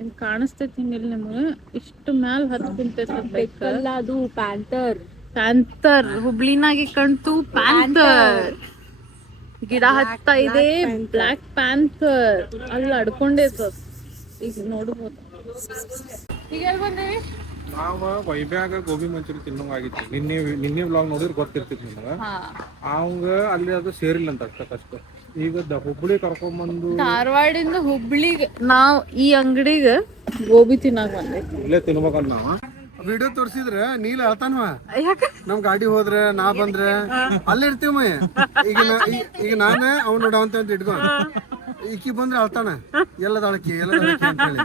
ಇಲ್ಲಿ ಕಾಣಿಸ್ತೈತಿ ಇಲ್ಲಿ ನಿಮ್ಗೆ ಇಷ್ಟು ಮ್ಯಾಲ ಹತ್ತು ಕುಂತೈತಿ ಅದು ಪ್ಯಾಂಥರ್. ಪ್ಯಾಂಥರ್ ಹುಬ್ಳಿನಾಗೆ ಕಣ್ತು ಪ್ಯಾಂಥರ್. ಗಿಡ ಹತ್ತಾ ಇದೆ ಬ್ಲಾಕ್ ಪ್ಯಾಂಥರ್ ಅಲ್ಲಿ ಅಡ್ಕೊಂಡೈತ ಈಗ ನೋಡ್ಬೋದು. ಈಗ ಎಲ್ಲಿ ಬಂದೇವಿ ನಾವ ವೈಬ್ಯಾಗ ಗೋಬಿ ಮಂಚೂರಿ ತಿನ್ನೋಂಗಾಗಿತ್ತು. ನಿನ್ನೆ ವ್ಲಾಗ್ ನೋಡಿದ್ರೆ ಗೊತ್ತಿರ್ತಿತ್ತು ನಿಮ್ಗ. ಅವಂಗ ಅಲ್ಲಿ ಅದು ಸೇರಿಲ್ಲ ಅಂತ ಅಷ್ಟಕ್ಕಷ್ಟ. ಈಗ ಹುಬ್ಳಿ ಕರ್ಕೊಂಡ್ಬಂದು ಧಾರವಾಡಿಂದ ಹುಬ್ಳಿಗ್ ನಾವ್ ಈ ಅಂಗಡಿಗೆ ಗೋಬಿ ತಿನ್ನಾಕ ಬಂದೈತಿ. ಇಲ್ಲೇ ತಿನ್ಬೇಕಂತ ನಾವ ವಿಡಿಯೋ ತೋರ್ಸಿದ್ರ ನೀಲ ಹೇಳ್ತಾನವ ನಮ್ ಗಾಡಿ ಹೋದ್ರೆ ನಾ ಬಂದ್ರೆ ಅಲ್ಲೇ ಇರ್ತೀವ ಮೈ. ಈಗ ನಾನೇ ಅವ್ನು ನೋಡವಂತ ಅಂತ ಇಟ್ಕೊ ಈಕಿ ಬಂದ್ರೆ ಅಳ್ತಾನ ಎಲ್ಲದಾಳಕಿ ಅಂತ ಹೇಳಿ.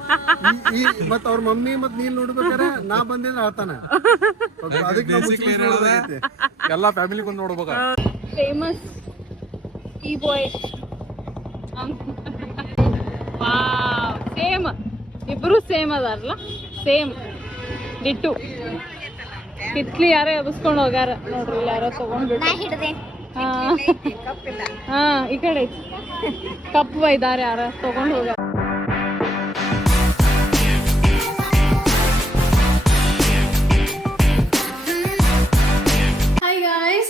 ಮತ್ ಅವ್ರ ಮಮ್ಮಿ ಮತ್ ನೀಲ್ ನೋಡ್ಬೇಕಾರೆ ನಾ ಬಂದಿದ್ರೆ ಅಳ್ತಾನ. ಅದಕ್ಕೆ ಎಲ್ಲಾ ಫ್ಯಾಮಿಲಿ ಬಂದು ನೋಡ್ಬೇಕ. ಫೇಮಸ್ ಈ ಬಾಯ್ ಸೇಮ್ ಇಬ್ರು ಸೇಮ್ ಅದಾರಲ್ಲ, ಸೇಮ್ ಡಿಟ್ಟು. ಕಿತ್ಲಿ ಯಾರೋ ಎಬ್ಸ್ಕೊಂಡ್ ಹೋಗ್ಯಾರ ನೋಡ್ರಿ, ಇಲ್ಲಿ ಯಾರೋ ತಗೊಂಡ್ಬಿಟ್ಟು. ಹಾ ಈ ಕಡೆ ಐತಿ ಕಪ್ಪು ಇದಾರೆ, ಯಾರ ತಗೊಂಡ್ ಹೋಗ್ಯಾರ.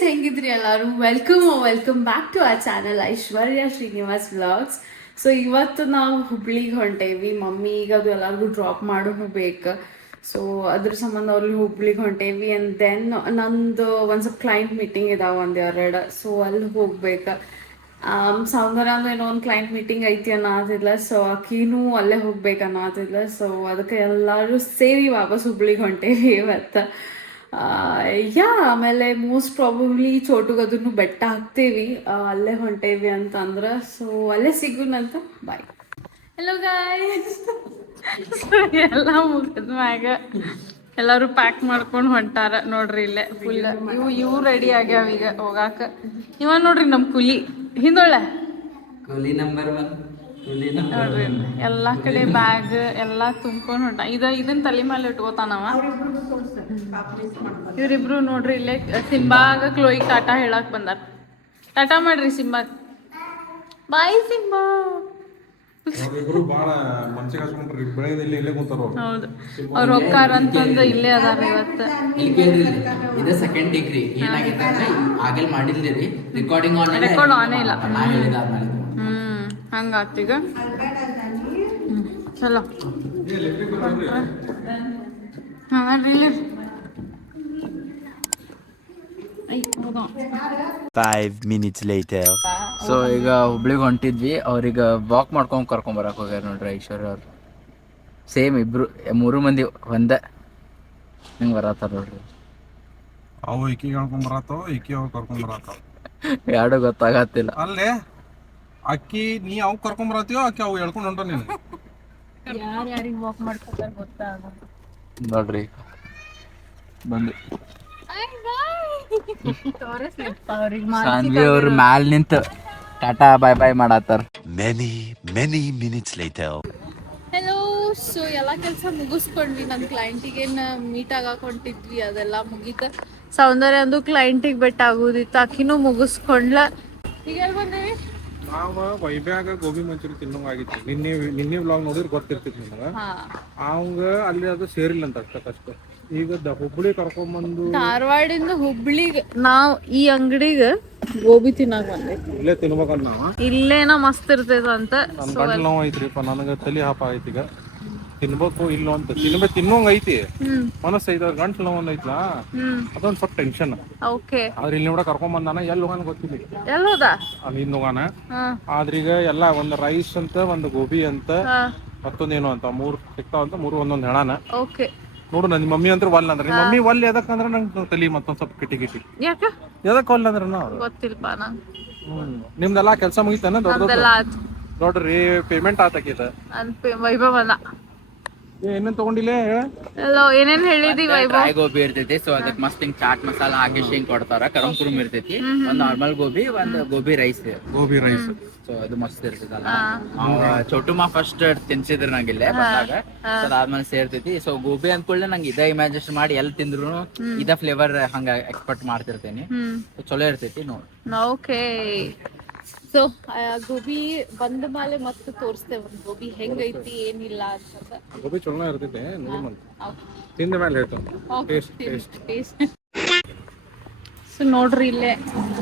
ಹೆಂಗಿದ್ರಿ ಎಲ್ಲರೂ? Welcome back to our channel Aishwarya Srinivas vlogs. So ಇವತ್ತು ನಾವು ಹುಬ್ಳಿಗೆ ಹೊಂಟೇವಿ. ಮಮ್ಮಿ ಈಗ ಅದು ಎಲ್ಲರಿಗೂ ಡ್ರಾಪ್ ಮಾಡೋನು ಬೇಕು. ಸೊ ಅದ್ರ ಸಂಬಂಧ ಅವ್ರಿಗೆ ಹುಬ್ಳಿಗೆ ಹೊಂಟೇವಿ. ಆ್ಯಂಡ್ ದೆನ್ ನಂದು ಒಂದು ಸ್ವಲ್ಪ ಕ್ಲೈಂಟ್ ಮೀಟಿಂಗ್ ಇದಾವೆ ಒಂದೆರಡು. ಸೊ ಅಲ್ಲಿ ಹೋಗ್ಬೇಕು. ಸೌಂದರ್ಯ ಅಂದ್ರೆ ಏನೋ ಒಂದು ಕ್ಲೈಂಟ್ ಮೀಟಿಂಗ್ ಐತಿ ಅನ್ನೋದಿಲ್ಲ. ಸೊ ಆಕಿನೂ ಅಲ್ಲೇ ಹೋಗ್ಬೇಕು ಅನ್ನೋದಿಲ್ಲ. ಸೊ ಅದಕ್ಕೆ ಎಲ್ಲರೂ ಸೇರಿ ವಾಪಸ್ ಹುಬ್ಳಿಗೆ ಹೊಂಟೇವಿ ಇವತ್ತು. ಆಮೇಲೆ ಮೋಸ್ಟ್ ಪ್ರಾಬಬ್ಲಿ ಚೋಟುಗದನ್ನು ಬೆಟ್ಟ ಹಾಕ್ತೇವಿ, ಅಲ್ಲೇ ಹೊಂಟೇವಿ ಅಂತಂದ್ರೆ. ಸೊ ಅಲ್ಲೇ ಸಿಗುನಂತ. ಬಾಯ್. Hello guys. ಎಲ್ಲ ಮುಗಿದ ಮ್ಯಾಗ ಎಲ್ಲರೂ ಪ್ಯಾಕ್ ಮಾಡ್ಕೊಂಡು ಹೊಂಟಾರ ನೋಡ್ರಿ. ಇಲ್ಲೇ ಫುಲ್ ಇವು ರೆಡಿ ಆಗ್ಯಾವ ಈಗ ಹೋಗಾಕ. ಇವ ನೋಡ್ರಿ ನಮ್ ಕುಲಿ ಹಿಂದೊಳ್ಳೆ ನಂಬರ್ 1 ನೋಡ್ರಿ ಎಲ್ಲಾ ಕಡೆ ಬ್ಯಾಗ್ ಎಲ್ಲಾ ತುಂಬ್ಕೊಂಡ್ ಹೊಂಟ. ಇದನ್ನ ತಲೆ ಮೇಲೆ ಇಟ್ಕೋತಾನವ. ಇವ್ರಿಬ್ರು ನೋಡ್ರಿ ಇಲ್ಲೇ ಸಿಂಬಾಗ ಕ್ಲೋಯಿ ಟಾಟಾ ಹೇಳಕ್ ಬಂದಾರ. ಟಾಟಾ ಮಾಡ್ರಿ ಸಿಂಬಾಗ್. ಬಾಯ್ ಸಿಂಬಾ. ಬಾಳ ಮನ್ಸಿಗೆ ಹಚ್ಕೊಂಡ್ರಿ, ಬೆಳೆದಲ್ಲಿ ಇಲ್ಲೇ ಕುಂತಾರ. ಹೌದು, ಅವ್ರ ಹೋಗ್ತಾರ ಅಂತಂದು ಇಲ್ಲೇ ಅದಾರ ಇವತ್ತು. ಇದು ಸೆಕೆಂಡ್ ಡಿಗ್ರಿ ಏನಾಗಿದೆ ಅಂದ್ರೆ ಆಗಲ್ ಮಾಡಿದ್ರಿ ರೆಕಾರ್ಡಿಂಗ್ ಆನ್ ಇಲ್ಲ. ಹಂಗಾತೀಗ ಚಲೋ. ಸೊ ಈಗ ಹುಬ್ಳಿಗೆ ಹೊಂಟಿದ್ವಿ. ಅವ್ರೀಗ ವಾಕ್ ಮಾಡ್ಕೊಂಡ್ ಕರ್ಕೊಂಡ್ ಬರಕ್ ಹೋಗ್ಯಾರ ನೋಡ್ರಿ ಐಶ್ವರ್ಯ ಅವ್ರು. ಸೇಮ್ ಇಬ್ರು 3 ಮಂದಿ ಒಂದ ಹಿಂಗ್ ಬರತ್ತಾರ ನೋಡ್ರಿ. ಅವು ಈಕಿಗೆ ಹೇಳ್ಕೊಂಡ್ ಬರತ್ತಾವ, ಈಕಿ ಅವ್ ಕರ್ಕೊಂಡ್ ಬರತ್ತಾವ. ಎರಡು ಗೊತ್ತಾಗತ್ತಿಲ್ಲ. ಅಲ್ಲೇ ಅಕ್ಕಿ ನೀ ಅವ್ ಕರ್ಕೊಂಡ್ ಬರತ್ತೀವೋ ಅಕ್ಕಿ ಅವು ಹೇಳ್ಕೊಂಡ್ ಹೊಂಟ ನೀನು. ಯಾರ್ಯಾರಿಗೆ ವಾಕ್ ಮಾಡ್ಕೊತಾರ ಗೊತ್ತಾಗ ನೋಡ್ರಿ ಬಂದು ಸಾನ್ವಿ ಅವ್ರ ಮ್ಯಾಲ್ ನಿಂತ ಟಾಟಾ ಬಾಯ್ ಬಾಯ್ ಮಾಡತ್ತಾರ. many minutes later. Hello. So ಎಲ್ಲ ಕೆಲಸ ಮುಗಿಸ್ಕೊಂಡ್ವಿ. ನನ್ನ ಕ್ಲೈಂಟಿಗೇನು ಮೀಟ್ ಆಗಕ್ಕೆ ಹೊಂಟಿದ್ವಿ, ಅದೆಲ್ಲ ಮುಗೀತು. ಸೌಂದರ್ಯ ಅಂದು ಕ್ಲೈಂಟಿಗೆ ಬೆಟ್ಟ ಆಗೋದಿತ್ತು, ಆಕಿನೂ ಮುಗಿಸ್ಕೊಂಡ್ಲ. ಈಗ ಎಲ್ಲಿ ಬಂದೇವಿ? ನಾವ ವೈಬ್ಯಾಗ ಗೋಬಿ ಮಂಚೂರಿ ತಿನ್ನೋಂಗಾಗಿತ್ತು. ನಿನ್ನೆ ವ್ಲಾಗ್ ನೋಡಿದ್ರೆ ಗೊತ್ತಿರ್ತಿತ್ತು ನಿಮ್ಗ. ಅವಂಗ ಅಲ್ಲಿ ಅದು ಸೇರಿಲ್ಲ ಅಂತ ಅಷ್ಟಕ್ಕಷ್ಟ. ಈಗ ಹುಬ್ಳಿ ಕರ್ಕೊಂಡ್ಬಂದು ಧಾರವಾಡಿಂದ ಹುಬ್ಳಿಗ್ ನಾವ್ ಈ ಅಂಗಡಿಗೆ ಗೋಬಿ ತಿನ್ನಾಕ ಬಂದೈತಿ. ಇಲ್ಲೇ ತಿನ್ಬೇಕಂತ ನಾವ. ಇಲ್ಲೇನ ಮಸ್ತ್ ಇರ್ತೈತ ಅಂತ. ನನ್ ಗಂಟ್ಲು ನೋವು ಐತ್ರಿಪ್ಪ, ನನಗ ತಲಿ ಹಾಪ ಐತಿ. ಈಗ ತಿನ್ಬೇಕು ಇಲ್ಲೋ ಅಂತ ತಿನ್ನೋಂಗ ಐತಿ, ಮನಸ್ಸು ಐತಿ. ಗಂಟ್ಲು ನೋವು ಐತ್ಲಾ, ಅದೊಂದ್ ಸ್ವಲ್ಪ ಟೆನ್ಷನ್. ಆದ್ರೆ ಇಲ್ಲಿ ನೋಡ ಕರ್ಕೊಂಡ್ ಬಂದಾನ. ಎಲ್ಲಿ ಹೋಗಾನ ಗೊತ್ತಿಲ್ಲ, ಎಲ್ಲೋದ ಹಿಂದ್ ಹೋಗಾನ. ಆದ್ರೀಗ ಎಲ್ಲ ಒಂದ್ ರೈಸ್ ಅಂತ, ಒಂದ್ ಗೋಬಿ ಅಂತ, ಮತ್ತೊಂದೇನು ಅಂತ 3 ಸಿಗ್ತಾವಂತ. 3 ಒಂದೊಂದ್ ಹೆಣಾನ. ನೋಡು ನನ್ನ ಮಮ್ಮಿ ಅಂತ ಒಲ್ ಅಂದ್ರೆ, ನಿಮ್ಮ ಮಮ್ಮಿ ಒಲ್ ಎದಕ್ಕಂದ್ರ ನಂಗೆ ತಲಿ ಮತ್ತೊಂದ್ ಸ್ವಲ್ಪ ಕಿಟಿ ಎದಕ್ ಒಲ್ ಅಂದ್ರ ಗೊತ್ತಿಲ್ಪ. ನಿಮ್ದೆಲ್ಲಾ ಕೆಲ್ಸ ಮುಗಿತಾನ? ನೋಡ್ರಿ ಪೇಮೆಂಟ್ ಆತಕಿದ ವೈಭವ ಏನೇನ್ ತಗೊಂಡಿಲ್ಲ ಏನೇನ್ ಹೇಳಿದಿ? ಡ್ರೈ ಗೋಬಿ ಇರ್ತೈತಿ. ಸೊ ಅದಕ್ಕೆ ಮಸ್ತ್ ಹಿಂಗ್ ಚಾಟ್ ಮಸಾಲ ಹಾಕಿ ಹಿಂಗ್ ಕೊಡ್ತಾರ. ಕರಂ ಕುರುಮ್ ಇರ್ತೈತಿ. ಒಂದ್ ನಾರ್ಮಲ್ ಗೋಬಿ, ಒಂದ್ ಗೋಬಿ ರೈಸ್. ಸೊ ಅದು ಮಸ್ತ್ ಇರ್ತೈತಲ್ಲ. ಚೋಟುಮಾ ಫಸ್ಟ್ ತಿನ್ಸಿದ್ರ ನಂಗಿಲ್ಲೇ ಬಂದಾಗ. ಅದಾದ್ಮೇಲೆ ಸೇರ್ತೈತಿ. ಸೊ ಗೋಬಿ ಅಂದ್ಕೊಳ್ಳೆ ನಂಗೆ ಇದ ಇಮ್ಯಾಜಿನೇಷನ್ ಮಾಡಿ ಎಲ್ಲಿ ತಿಂದ್ರು ಇದ ಫ್ಲೇವರ್ ಹಂಗ ಎಕ್ಸ್ಪೆಕ್ಟ್ ಮಾಡ್ತಿರ್ತೇನಿ. ಚಲೋ ಇರ್ತೈತಿ ನೋಡಿ. ಓಕೆ. ಸೊ ಗೋಬಿ ಬಂದ ಮೇಲೆ ಮತ್ತೆ ತೋರಿಸ್ತೇವೆ ಒಂದು ಗೋಬಿ ಹೆಂಗೈತಿ ಏನಿಲ್ಲ ಅಂತ. ಗೋಬಿ ಚಲೋ ಇರ್ತೈತೆ ತಿಂದ ಮೇಲೆ ಹೇಳ್ತಾನೆ. ಸೊ ನೋಡ್ರಿ ಇಲ್ಲೇ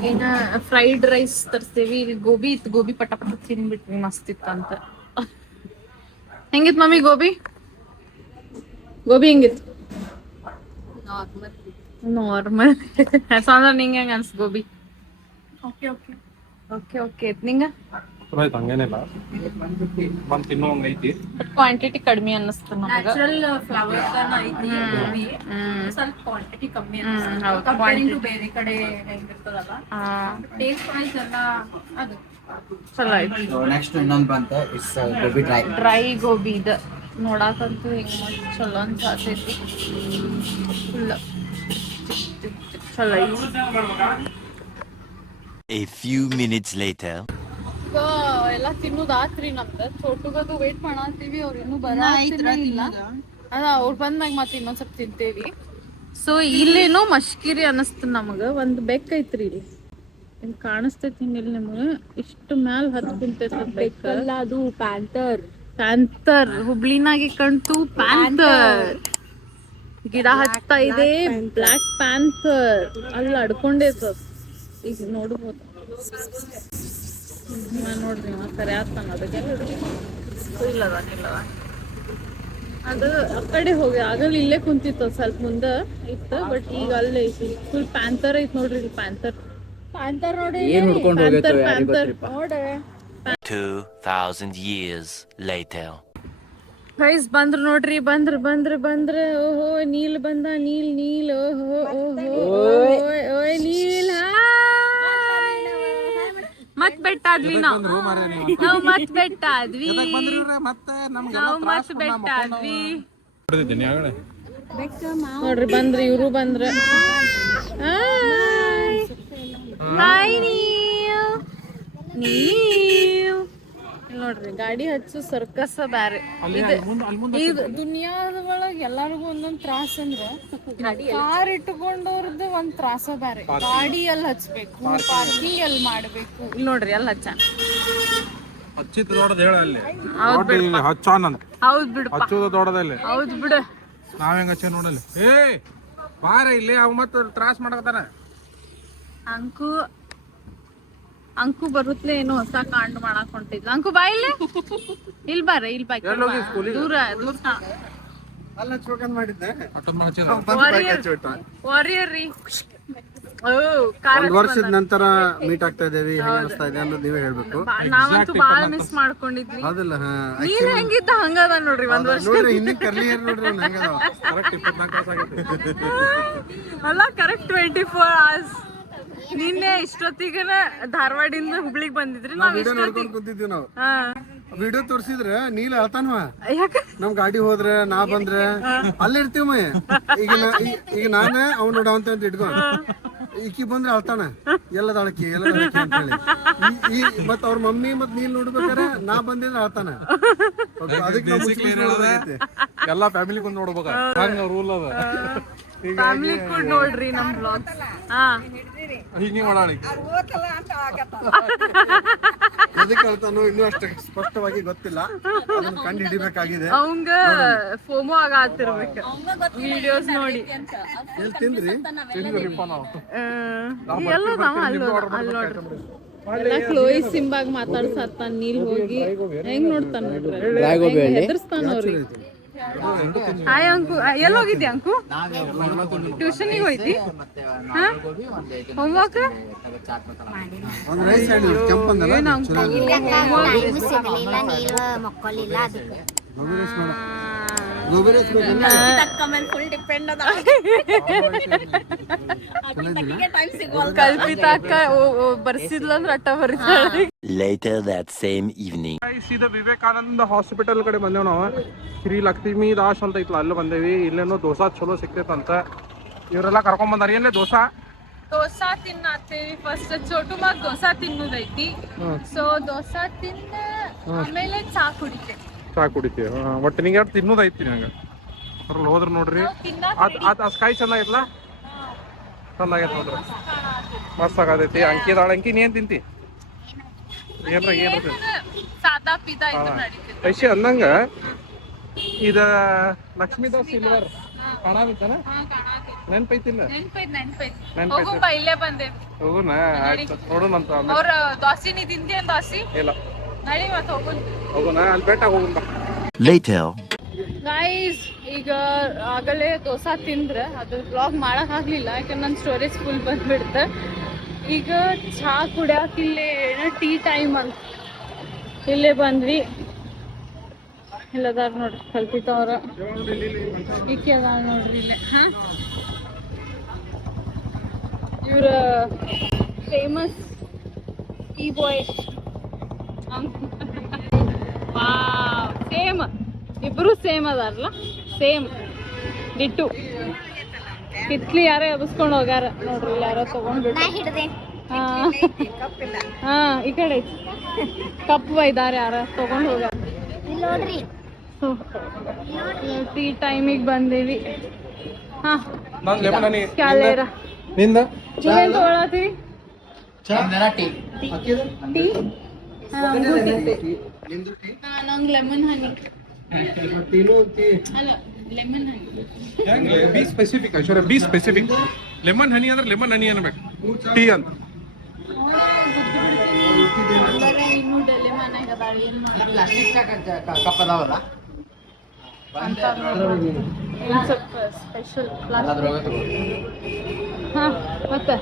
ಏನ ಫ್ರೈಡ್ ರೈಸ್ ತರ್ಸ್ತೇವಿ. ಇಲ್ಲಿ ಗೋಬಿ ಇತ್ತು, ಗೋಬಿ ಪಟ ಪಟ ತಿನ್ಬಿಟ್ವಿ, ಮಸ್ತ್ ಇತ್ತಂತ. ಹೆಂಗಿತ್ ಮಮ್ಮಿ ಗೋಬಿ? ಗೋಬಿ ಹೆಂಗಿತ್ತು? ನಾರ್ಮಲ್. ಸಾಂದ್ರ ನಿಂಗೆ ಹೆಂಗ ಅನ್ಸ್ gobi? Okay okay okay okay. ನಿಂಗ ಆಯ್ತು, ಹಂಗೇನಿಲ್ಲ, ಬಂದು ತಿನ್ನೋಂಗ್ ಐತಿ. ಕ್ವಾಂಟಿಟಿ ಕಡಿಮೆ ಅನ್ನಿಸ್ತು ನಮಗ. ನ್ಯಾಚುರಲ್ ಫ್ಲವರ್ ತರ ಐತಿ ಗೋಬಿ. ಸ್ವಲ್ಪ ಕ್ವಾಂಟಿಟಿ ಕಮ್ಮಿ ಅನ್ಸುತ್ತೆ ಕಂಪೇರಿಂಗ್ ಟು ಬೇರೆ ಕಡೆ ಹೆಂಗಿರ್ತದಲ್ಲ. ಟೇಸ್ಟ್ ವೈಸ್ ಎಲ್ಲ ಅದು ಚಲೋ ಆಯ್ತು. ನೆಕ್ಸ್ಟ್ ಇನ್ನೊಂದು ಬಂತ it's gobi dry. Dry gobi ಇದು ನೋಡಾಕಂತೂ ಹಿಂಗ್ ಮಸ್ತ್ ಚಲೋ ಅನ್ಸತೈತಿ. ಫುಲ್ ಚಲೋ ಐತಿ. A few minutes later. ಈಗ ಎಲ್ಲ ತಿನ್ನೋದು ಆತ್ರಿ ನಮ್ದು. ಚೋಟುಗದು ವೇಟ್ ಮಾಡತ್ತೀವಿ, ಅವ್ರು ಇನ್ನೂ ಇಲ್ಲ. ಅದ ಅವ್ರು ಬಂದಾಗ ಮತ್ತೆ ಇನ್ನೊಂದ್ಸಲ ತಿಂತೇವಿ. ಸೊ ಇಲ್ಲೇನೋ ಮಶ್ಕಿರಿ ಅನ್ನಿಸ್ತು ನಮಗ. ಒಂದ್ ಬೆಕ್ ಐತ್ರಿ ಇಲ್ಲಿ, ಇಲ್ಲಿ ಕಾಣಿಸ್ತೈತಿ ಇಲ್ಲಿ ನಿಮ್ಗ. ಇಷ್ಟು ಮ್ಯಾಲ ಹತ್ತು ಕುಂತೈತಿ ಬೆಕ್ಕಲ್ಲ, ಅದು ಪ್ಯಾಂಥರ್. ಪ್ಯಾಂಥರ್ ಹುಬ್ಳಿನಾಗೆ ಕಂಡು ಪ್ಯಾಂಥರ್. ಗಿಡ ಹತ್ತಾ ಇದೆ, ಬ್ಲಾಕ್ ಪ್ಯಾಂಥರ್ ಅಲ್ಲಿ ಅಡ್ಕೊಂಡೈತ. ಈಗ ನೋಡ್ಬೋದು ನೋಡ್ರಿ ಕರೆ ಆಗ್ತಾನ ಅದಕ್ಕೆ ಇಲ್ಲದ ಅದು ಆ ಕಡೆ ಹೋಗಿ. ಆಗಲ್ಲ ಇಲ್ಲೇ ಕುಂತಿತ್ತು, ಸ್ವಲ್ಪ ಮುಂದೆ ಇತ್ತು, ಬಟ್ ಈಗ ಅಲ್ಲೇ ಐತಿ. ಫುಲ್ ಪ್ಯಾಂಥರ್ ಐತಿ ನೋಡ್ರಿ. ಇಲ್ಲಿ ಪ್ಯಾಂಥರ್ ಪ್ಯಾಂಥರ್ ನೋಡಿ, ಪ್ಯಾಂಥರ್ ನೋಡ್ರಿ. 2000 years later. ಗೈಸ್ ಬಂದ್ರು ನೋಡ್ರಿ, ಬಂದ್ರ. ಓಹೋ ನೀಲ್ ಬಂದ, ನೀಲ್. ಓಹೋ ಓಯ್ ನೀಲ್. ಮತ್ ಬೆಟ್ಟ ಆದ್ವಿ ನಾವು ಮತ್ ಬೆಟ್ಟ ಆದ್ವಿ. ನೋಡ್ರಿ ಬಂದ್ರಿ, ಇವ್ರು ಬಂದ್ರ. ಹಾಯ್ ನೀವ್ ನೋಡ್ರಿ ಗಾಡಿ ಹಚ್ಚು ಸರ್ಕಸ್ ಬ್ಯಾರೆ. ಇದು ದುನಿಯಾದ ಒಳಗ್ ಎಲ್ಲಾರ್ಗು ಒಂದೊಂದ್ ತ್ರಾಸ ಅಂದ್ರ ಕಾರ್ ಇಟ್ಕೊಂಡವ್ರದ್ದು ಒಂದ್ ತ್ರಾಸ ಬ್ಯಾರೆ. ಗಾಡಿ ಎಲ್ಲಿ ಹಚ್ಬೇಕು, ಪಾರ್ಕಿಂಗ್ ಎಲ್ಲಿ ಮಾಡ್ಬೇಕು. ಇಲ್ಲಿ ನೋಡ್ರಿ ಎಲ್ಲ ಹಚ್ಚ ಹಚ್ಚಿತ್ತು ದೊಡ್ಡದ ಹೇಳ ಅಲ್ಲಿ. ಹೌದ್ ಬಿಡು, ಹಚ್ಚೋದು ದೊಡ್ಡದಲ್ಲಿ. ಹೌದ್ ಬಿಡು. ನಾವ್ ಹೆಂಗ ಹಚ್ಚ ನೋಡಲ್ಲಿ. ಏ ಬಾರ ಇಲ್ಲಿ, ಅವ್ ಮತ್ತ ತ್ರಾಸ ಮಾಡಕತ್ತಾನ. ಅಂಕು ಬರುತ್ತಲೇ ಏನೋ ಹೊಸ ಕಾಂಡ್ ಮಾಡಕ್ ಹೊಂಟಿದ್ಲ. ಅಂಕು ಬಾ ಇಲ್ಲಿ, ಇಲ್ಲಿ ಬಾರ, ಇಲ್ಲಿ ಬಾ. ದೂರ ಅಲ್ಲ ಚೋಕನ್ ಮಾಡಿದ್ದೆ. ವಾರಿಯರ್ ರೀ. ಒಂದ್ ವರ್ಷದ ನಂತರ ಮೀಟ್ ಆಗ್ತಾ ಇದೇವಿ, ಹೆಂಗ ಅನಿಸ್ತಾ ಇದೆ ಅನ್ನೋದು ನೀವೇ ಹೇಳ್ಬೇಕು. ನಾವಂತೂ ಬಾಳ ಮಿಸ್ ಮಾಡ್ಕೊಂಡಿದ್ವಿ. ಅದಲ್ಲ ನೀನ್ ಹೆಂಗಿದ್ದ ಹಂಗದ ನೋಡ್ರಿ. ಒಂದ್ ವರ್ಷ ನೋಡ್ರಿ ಹಿಂದಿನ ಕರ್ಲಿ ಹೇರ್ ನೋಡ್ರಿ ಅವ್ನ್ ಹೆಂಗದಾವ. ಅಲ್ಲ ಕರೆಕ್ಟ್ 24 hours. ನಿನ್ನೆ ಇಷ್ಟೊತ್ತಿಗನ ಧಾರವಾಡಿಂದ ಹುಬ್ಳಿಗ್ ಬಂದಿದ್ರಿ. ನಾವ್ ವಿಡಿಯೋ ನೋಡ್ಕೊಂಡ್ ಕುಂತಿದ್ವಿ ನಾವು. ವಿಡಿಯೋ ತೋರ್ಸಿದ್ರೆ ನೀಲ್ ಅಳ್ತಾನವ. ನಮ್ ಗಾಡಿ ಹೋದ್ರೆ ನಾ ಬಂದ್ರೆ ಅಲ್ಲೇ ಇರ್ತೀವ ಮೈ. ಈಗ ನಾನೇ ಅವ್ನು ನೋಡವಂತ ಅಂತ ಇಟ್ಕೊಂಡ್ ಈಕಿ ಬಂದ್ರೆ ಅಳ್ತಾನ, ಎಲ್ಲದಾಳಕಿ ಅಂತ ಹೇಳಿ. ಮತ್ ಅವ್ರ ಮಮ್ಮಿ ಮತ್ ನೀಲ್ ನೋಡ್ಬೇಕಾರೆ ನಾ ಬಂದಿದ್ರೆ ಅಳ್ತಾನ. ಅದಕ್ಕೆ ಎಲ್ಲಾ ಫ್ಯಾಮಿಲಿ ಕೊಂಡ್ ನೋಡ್ಬೇಕ, ಹಂಗ ರೂಲ್ ಅದ. ಫ್ಯಾಮಿಲಿ ಕೂಡ ನೋಡ್ರಿ ನಮ್ ಬ್ಲಾಗ್. ಹಿಂಗೆ ಮಾಡಾಳಿ ಎದಕ್ಕೆ ಹೇಳ್ತಾನೋ ಇನ್ನೂ ಅಷ್ಟು ಸ್ಪಷ್ಟವಾಗಿ ಗೊತ್ತಿಲ್ಲ. ಅದನ್ನ ಕಂಡು ಹಿಡಿಬೇಕಾಗಿದೆ. ಅವಂಗ ಫೋಮೋ ಆಗತ್ತಿರ್ಬೇಕು ವಿಡಿಯೋಸ್ ನೋಡಿ. ಎಲ್ಲಿ ತಿಂದ್ರಿ? ಎಲ್ಲ ನಾವ ಅಲ್ಲಿ ನೋಡ್ರಿ. ಎಲ್ಲ ಕ್ಲೋಯಿ ಸಿಂಬಾಗ್ ಮಾತಾಡ್ಸತ್ತ. ನೀಲ್ ಹೋಗಿ ಹೆಂಗ್ ನೋಡ್ತಾನ ನೋಡ್ರಿ, ಹೆದರ್ಸ್ತಾನ ಅವ್ರಿಗೆ. ಹಾಯ್ ಅಂಕು, ಎಲ್ಲಿ ಹೋಗಿದ್ದಿ ಅಂಕು? ಟ್ಯೂಷನ್ಗೆ ಹೋಯ್ತಿ? ಹೋಮ್ವರ್ಕ್ ಒಂದ್ ರೈಸ್ ಹೇಳಿ ಕೆಂಪಂದಲ್ಲ ಗೋಬಿ ರೈಸ್ ಕಲ್ಪಿತ ಅಕ್ಕ ಬರ್ಸಿದ್ಲ ಅಂದ್ರೆ ಅಟ್ಟ ಬರ್ತಾಳೆ. Later that same evening. ಸೀದಾ ವಿವೇಕಾನಂದ ಹಾಸ್ಪಿಟಲ್ ಕಡೆ ಬಂದೇವ್ ನಾವು. ಶ್ರೀ ಲಕ್ಷ್ಮೀ ದಾಸ್ ಅಂತ ಐತ್ಲ, ಅಲ್ಲಿ ಬಂದೇವಿ. ಇಲ್ಲೇನೋ ದೋಸಾ ಚಲೋ ಸಿಕ್ತೈತಂತ ಇವರೆಲ್ಲ ಕರ್ಕೊಂಡ್ ಬಂದಾರ. ಏನ್ಲೇ ದೋಸಾ ತಿನ್ನತ್ತೇವಿ. ಫಸ್ಟ್ ಚೋಟು ಮಾಗ್ ದೋಸಾ ತಿನ್ನುದೈತಿ. ಸೊ ದೋಸಾ ತಿನ್ನ ಆಮೇಲೆ ಚಾ ಕುಡಿತೀವಿ. ಒಟ್ಟು ನಿಂಗೆ ಎರಡು ತಿನ್ನೋದೈತಿ. ನಂಗೆ ಅದ್ರಲ್ಲಿ ಹೋದ್ರ ನೋಡ್ರಿ, ಅದ್ ಸ್ಕೈ ಚೆನ್ನಾಗಿತ್ಲ, ಚೆನ್ನಾಗೈತೆ ನೋಡ್ರಿ, ಮಸ್ತ್ ಆಗತೈತಿ. ಅಂಕಿ ನೀ ಏನ್ ತಿಂತಿ? ಏನ್ರ ಸಾದಾ ಪಿದಾ ಇದ್ದು ನಡೀತದೆ. ಐಶಿ ಅಂದಂಗ ಇದ ಲಕ್ಷ್ಮೀದಾಸ್ ಸಿಲ್ವರ್ ಕಾಣಾದಿತ್ತಾನ ನೆನ್ಪೈತಿಲ್ಲ ಹೋಗುಂಬ ಇಲ್ಲೇ ಬಂದೆ. ಹೋಗುನ ಆಯ್ತು ನೋಡೋಣಂತ ಅವ್ರ ದೋಸೆ ತಿಂತೇನ್ ದೋಸೆ ಇಲ್ಲ ನಡಿ ಮತ್ ಹೋಗುನ್. ಹೋಗೋಣ ಅಲ್ಲಿ ಬೆಟ್ಟ ಹೋಗುಂಬ. Later. ಗೈಸ್ ಈಗ ಆಗಲೇ ದೋಸಾ ತಿಂದ್ರೆ ಅದು ಬ್ಲಾಗ್ ಮಾಡಕ್ ಆಗ್ಲಿಲ್ಲ ಯಾಕಂದ್ರೆ ನನ್ನ ಸ್ಟೋರೇಜ್ ಫುಲ್ ಬಂದ್ಬಿಡ್ತೆ. ಈಗ ಚಹಾ ಕುಡಿಯಾಕ ಇಲ್ಲಿ ಏನೋ ಟೀ ಟೈಮ್ ಅಂತ ಇಲ್ಲೇ ಬಂದ್ವಿ. ಇಲ್ಲದಾರ ನೋಡ್ರಿ ಕಲ್ಪಿತವ್ರ ಈಕೆ ಅದಾಳ ನೋಡ್ರಿ ಇಲ್ಲೇ. ಇವ್ರ ಫೇಮಸ್ ಟೀ ಬಾಯ್ ಸೇಮ್ ಇಬ್ರು ಸೇಮ್ ಅದಾರಲ್ಲ, ಸೇಮ್ ಡಿಟ್ಟು. ಕಿತ್ಲಿ ಯಾರೋ ಎಬ್ಸ್ಕೊಂಡು ಹೋಗ್ಯಾರ ನೋಡ್ರಿ, ಇಲ್ಲಿ ಯಾರೋ ತಗೊಂಡ್ಬಿಟ್ಟು. ಹಾ ಈ ಕಡೆ ಕಪ್ ಒಯ್ದಾರ ಯಾರ ತಗೊಂಡ್ ಹೋಗ್ಯಾರ. ಟೀ ಟೈಮಿಗೆ ಬಂದೇವಿ. ಹಾ ಕ್ಯಾಲೇರ ನಿಂದ ನೀವೇನ್ ತಗೊಳತ್ತೀವಿ? ಟೀ ನಂಗೆ ಲೆಮನ್ ಹನಿ ಅಲ್ಲ ಲೆಮನ್ ಹನಿ. ಬಿ ಸ್ಪೆಸಿಫಿಕ್ ಐಶ್ವರ್ಯ, ಬಿ ಸ್ಪೆಸಿಫಿಕ್. ಲೆಮನ್ ಹನಿ ಅಂದ್ರೆ ಲೆಮನ್ ಹನಿ ಅನ್ಬೇಕು, ಟೀ ಅಂತ. ಇನ್ನೂ ಲೆಮನ್ ಆಗದಾಳ ಏನ್ ಸ್ಪೆಷಲ್. ಹಾ ಮತ್ತೆ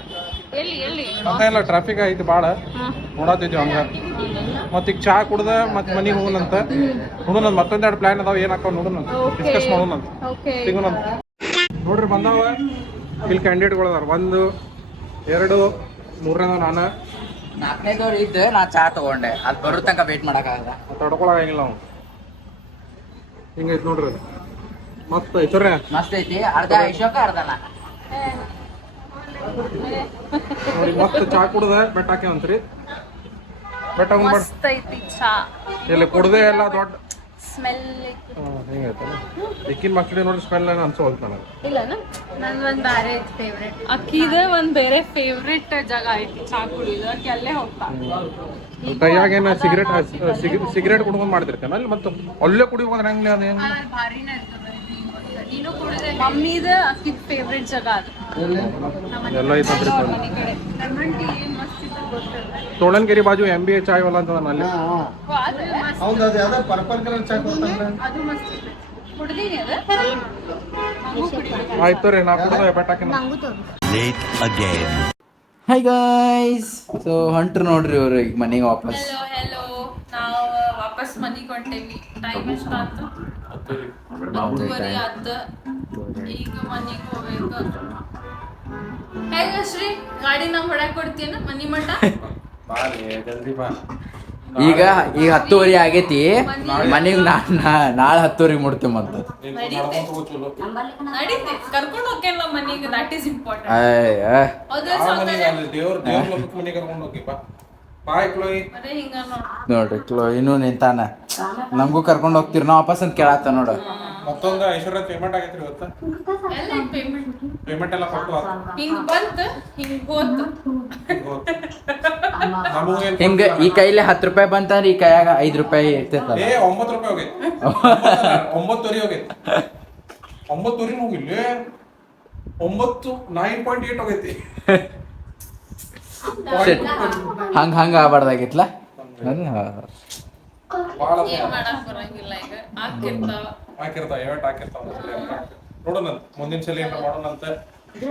ಎಲ್ಲಿ ಎಲ್ಲಿ ಎಲ್ಲ ಟ್ರಾಫಿಕ್ ಐತಿ ಬಾಳ, ನೋಡತ್ತಿದ್ವಿ ಹಂಗ. ಮತ್ ಈಗ ಚಹಾ ಕುಡ್ದ ಮತ್ ಮನಿಗೆ ಹೋಗೋಣಂತ. ನೋಡೋಣ ಮತ್ತೊಂದೆರಡು ಪ್ಲಾನ್ ಅದಾವ, ಏನಾಕಾವ ನೋಡೋಣ, ಡಿಸ್ಕಸ್ ಮಾಡೋಣಂತ, ಸಿಗೋಣಂತ. ನೋಡ್ರಿ ಬಂದಾವ ಇಲ್ಲಿ ಕ್ಯಾಂಡಿಡೇಟ್ಗಳು ಅದಾರ. 1 2 3ನೇದ ನಾನು, 4ನೇದವ್ರು ಇದ್ದು ನಾ ಚಾ ತಗೊಂಡೆ. ಅದ್ ಬರೋ ತನಕ ವೇಟ್ ಮಾಡಕ್ಕಾಗಲ್ಲ, ತಡ್ಕೊಳಂಗಿಲ್ಲ ನಾವು. ಹಿಂಗೈತಿ ನೋಡ್ರಿ ಅದು. ಮತ್ತ ಐಶ್ವರ್ಯ ಮಸ್ತ್ ಐತಿ. ಅರ್ಧ ಐಶೋಕ ಅರ್ಧ ನಾ ನೋಡಿ. ಮತ್ತ ಚಾ ಕುಡ್ದ ಬೆಟ್ಟ ಹಾಕ್ಯವಂತ್ರಿ. ಬೆಟ್ಟ ಮಸ್ತ್ ಐತಿ ಚಾ. ಇಲ್ಲಿ ಕುಡ್ದೆ ಎಲ್ಲ ದೊಡ್ಡ ಸ್ಮೆಲ್ ಹಿಂಗೈತಲ್ಲ. ಇಕ್ಕಿನ ಮಕ್ಳಿಗೆ ನೋಡಿ ಸ್ಮೆಲ್ ಏನು ಅನ್ಸೋಲ್ತ ನನಗೆ. ಇಲ್ಲನ ನಂದು ಒಂದು ಬೇರೆ ಫೇವ್ರೇಟ್. ಅಕ್ಕಿದ ಒಂದು ಬೇರೆ ಫೇವ್ರೇಟ್ ಜಾಗ ಐತಿ ಚಾ ಕುಡಿಯೋದು. ಅಕ್ಕಿ ಅಲ್ಲೇ ಹೋಗ್ತಾ ಕೈಯಾಗ ಏನ ಸಿಗರೇಟ್ ಕುಡ್ಕೊಂಡ್ ಮಾಡ್ತಿರ್ತಾನ ಅಲ್ಲಿ. ಮತ್ತೆ ಅಲ್ಲೇ ಕುಡಿಯೋದ್ರೆ ಹೆಂಗ್ಲಿ ಅದೇನು ಭಾರಿನ ಇರ್ತದೆ. ನೀನು ಕುಡಿದೆ ಮಮ್ಮಿದ ಅಕ್ಕಿದ ಫೇವ್ರೇಟ್ ಜಾಗ ಅದು. ಎಲ್ಲ ಐತಂತ್ರಿ. ಲೆಮನ್ ಟೀ ಮಸ್ತ್ ಇತ್ತು ಗೊತ್ತಲ್ಲ. ತೋಳನ್ಕೆರೆ ಬಾಜು MBA ಚಾಯ್ ಹೊಲ ಅಂತ ಅಲ್ಲಿ. ಹೌದು, ಅದು ಯಾವ್ದು ಪರ್ಪಲ್ ಕಲರ್ ಚಾ ಕೊಡ್ತಾರಲ್ಲ, ಅದು ಮಸ್ತ್ ಇತ್ತು. ಕುಡ್ದೀನಿ ಅದು. ಆಯ್ತು ರೀ, ನಾ ಕುಡ್ದ ಬೆಟ್ಟ ಹಾಕಿನ. Late again. Hi guys. So ಹೊಂಟ್ರು ನೋಡ್ರಿ ಇವ್ರು ಈಗ ಮನೆಗೆ ವಾಪಸ್. ಹೆಲೋ ನಾವು ವಾಪಸ್ ಮನಿಗೆ ಹೊಂಟೇವಿ. ಟೈಮ್ ಎಷ್ಟಾಯ್ತು? 10:30 ಆಯ್ತು. ಈಗ ಮನಿಗೆ ಹೋಗ್ಬೇಕು. ಹೇಗ ಶ್ರೀ ಗಾಡಿ ನಾವು ಹೊಡಕ್ ಕೊಡ್ತೀನ ಮನಿ ಮಠ? ಜಲ್ದಿ ಬಾ. ಈಗ 10:30 ಆಗೈತಿ. ಮನೆಗೆ ನಾಳೆ 10:30 ಮುಡ್ತೀವಿ ಮತ್ತೆ. ನಡೀತಿ ಕರ್ಕೊಂಡು ಹೋಗ್ಯಲ್ಲ ಮನಿಗೆ, ದಟ್ ಈಸ್ ಇಂಪಾರ್ಟೆಂಟ್. ನೋಡ್ರಿ ಕ್ಲೋಯಿನೂ ನಿಂತಾನ. ನಮಗೂ ಕರ್ಕೊಂಡು ಹೋಗ್ತಿರ್ ನಾ ವಾಪಸ್ ಅಂತ ಕೇಳತ್ತ ನೋಡು. ಮತ್ತೊಂದು ಐಶ್ವರ್ಯ ಪೇಮೆಂಟ್ ಆಗೈತ್ರಿ ಇವತ್ತು. ಪೇಮೆಂಟ್ ಎಲ್ಲ ಕೊಟ್ಟು ಹಿಂಗ್ ಬಂತ ಹಿಂಗ್ ಹೋತ್. ಹಿಂಗ ಈ ಕೈಲಿ 10 ರೂಪಾಯಿ ಬಂತಂದ್ರೆ ಈ ಕೈಯಾಗ 5 ರೂಪಾಯಿ ಇರ್ತೈತಲ್ಲ. 9 ರೂಪಾಯಿ ಹೋಗೈತಿ. 9 ಹೋಗೈತಿ. 9 ಹೋಗಿಲ್ಲ. 9.8 ಹೋಗೈತಿ. ಹಂಗ ಆಗ್ಬಾರ್ದಾಗಿತ್ಲ. ಏನ್ ಮಾಡಕ್ ಬರಂಗಿಲ್ಲ. ಈಗ ಹಾಕಿರ್ತಾವ ನೋಡೋಣ ಮುಂದಿನ ಸಲ ಏನಾರ ಮಾಡೋಣಂತ.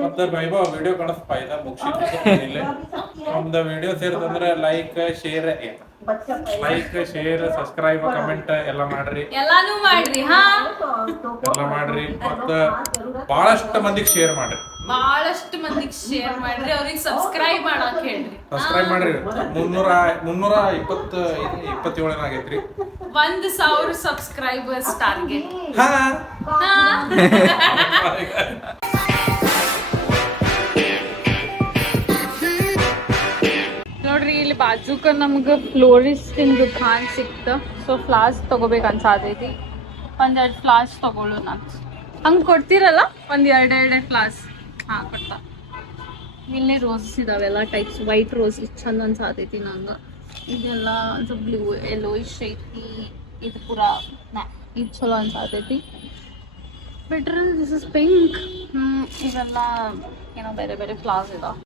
ಮತ್ತೆ ವೈಭವ್ ವಿಡಿಯೋ ಕಾಣಿಸ್ತಾ ಇದ್ದ ಮುಗಿಸಿಲ್ಲ. ನಮ್ದು ವಿಡಿಯೋ ಸೇರಿದಂದ್ರೆ ಲೈಕ್ ಶೇರ್ ಸಬ್ಸ್ಕ್ರೈಬ್ ಕಮೆಂಟ್ ಎಲ್ಲ ಮಾಡ್ರಿ. ಎಲ್ಲಾನು ಮಾಡ್ರಿ. ಹಾ ಎಲ್ಲ ಮಾಡ್ರಿ. ಮತ್ತ ಬಹಳಷ್ಟು ಮಂದಿಗೆ ಶೇರ್ ಮಾಡ್ರಿ. ಬಹಳಷ್ಟು ಮಂದಿಗೆ ಶೇರ್ ಮಾಡ್ರಿ. ಅವ್ರಿಗೆ ಸಬ್ಸ್ಕ್ರೈಬ್ ಮಾಡಕ್ ಹೇಳ್ರಿ. ಸಬ್ಸ್ಕ್ರೈಬ್ ಮಾಡ್ರಿ. 327 ಆಗೈತ್ರಿ. 1,000 ಸಬ್ಸ್ಕ್ರೈಬರ್ಸ್ ಟಾರ್ಗೆಟ್. ನೋಡ್ರಿ ಇಲ್ಲಿ ಬಾಜುಕ ನಮ್ಗೆ ಫ್ಲೋರಿಸ್ಟ್ ದುಕಾನ್ ಸಿಕ್ತ. ಸೊ ಫ್ಲಾಸ್ ತಗೋಬೇಕು ಅನ್ಸಾತೈತಿ. 1-2 ಫ್ಲಾಸ್ ತಗೊಳ್ಳೋಣ ಅಂತ. ಹಂಗೆ ಕೊಡ್ತೀರಲ್ಲ 1-2 ಫ್ಲಾಸ್. ಹಾಂ ಕೊಡ್ತಾ. ಇಲ್ಲೇ ರೋಸಸ್ ಇದಾವೆಲ್ಲ ಟೈಪ್ಸ್. ವೈಟ್ ರೋಸ್ ಚಂದ ಅನ್ಸಾತೈತಿ ನಂಗೆ. ಇದೆಲ್ಲ ಸ್ವಲ್ಪ ಬ್ಲೂ ಯೆಲ್ಲೋಯಿಶ್ ಐತಿ. ಇದು ಪೂರ ಇದು ಚಲೋ ಅನ್ಸಾತೈತಿ. Better this is pink. ಇವೆಲ್ಲ ಏನೋ ಬೇರೆ ಬೇರೆ ಫ್ಲವರ್ಸ್ ಇದಾವೆ.